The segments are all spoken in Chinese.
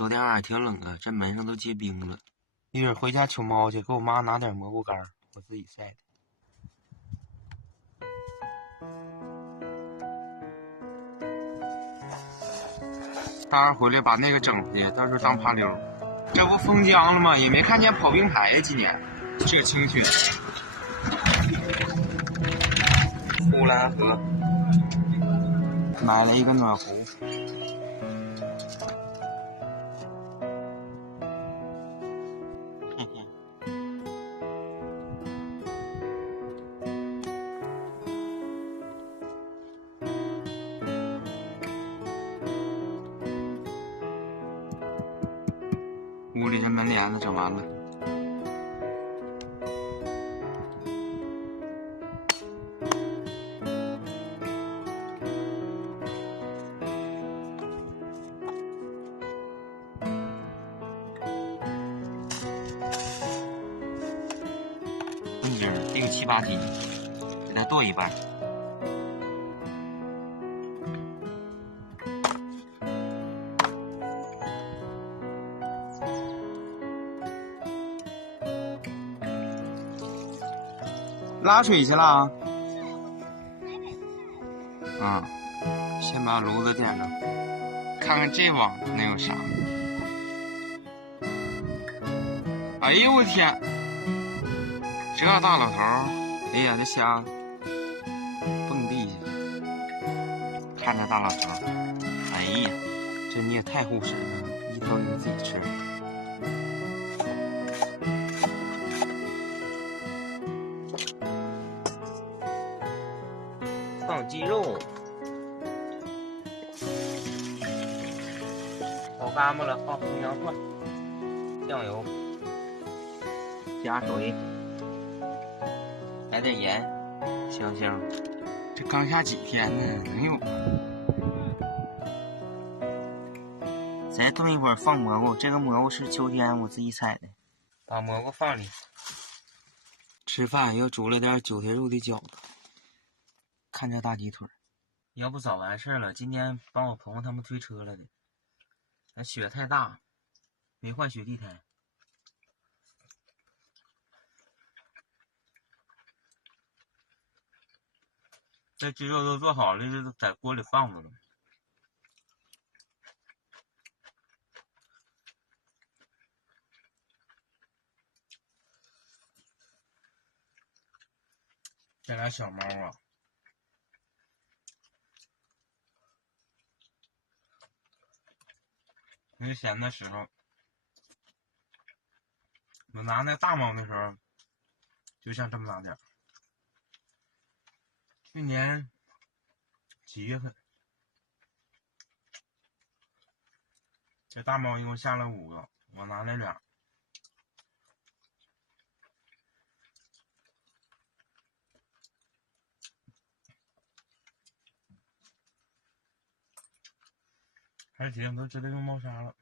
昨天晚上挺冷的，这门上都结冰了。一会儿回家取猫去，给我妈拿点蘑菇干，我自己晒的。待会儿回来把那个整回去，到时候当爬溜。这不封江了吗？也没看见跑冰牌呀，今年这个青雪。呼兰河买了一个暖壶。屋里这门帘子整完了。棍筋定7、8斤，给它剁一半。拉水去了啊！先把炉子点上，看看这网能有啥。哎呦我天！这大老头儿，哎呀，这虾蹦地下，看着大老头儿，哎呀，这你也太护食了，一头你自己吃。放鸡肉，炒干巴了，放葱姜蒜、酱油，加水，来点盐，香香。这刚下几天呢，能有吗？再炖一会儿放蘑菇，这个蘑菇是秋天我自己采的，把蘑菇放里。吃饭又煮了点9天肉的饺子，看这大鸡腿，要不早完事了，今天帮我朋友他们推车了的，那雪太大，没换雪地胎。这鸡肉都做好了，就在锅里放着了。这俩小猫啊，没闲的时候，我拿那大猫的时候，就像这么大点儿。去年几月份，这大猫一共下了5个，我拿了2。而且我都知道用猫砂了。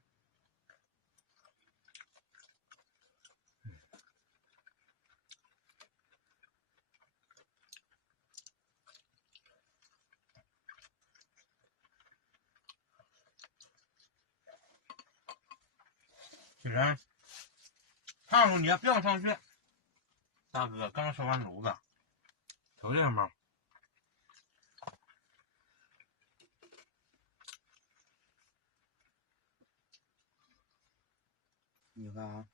虽然胖叔，你要别往上去。大哥刚收完炉子，瞅这个猫。你看啊，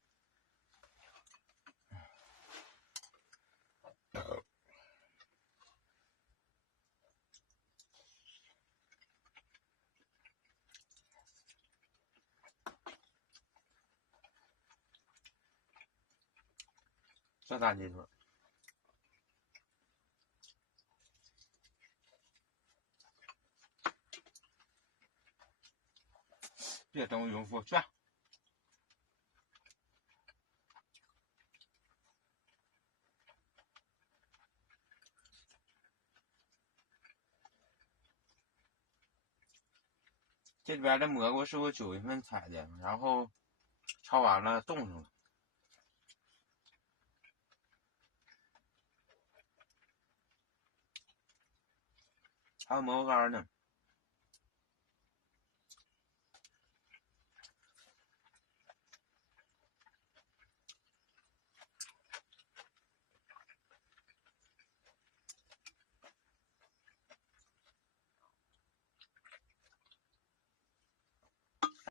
这大鸡腿，别等我孕妇去。这边的蘑菇是我9月份采的，然后焯完了冻上了。还有蘑菇干呢。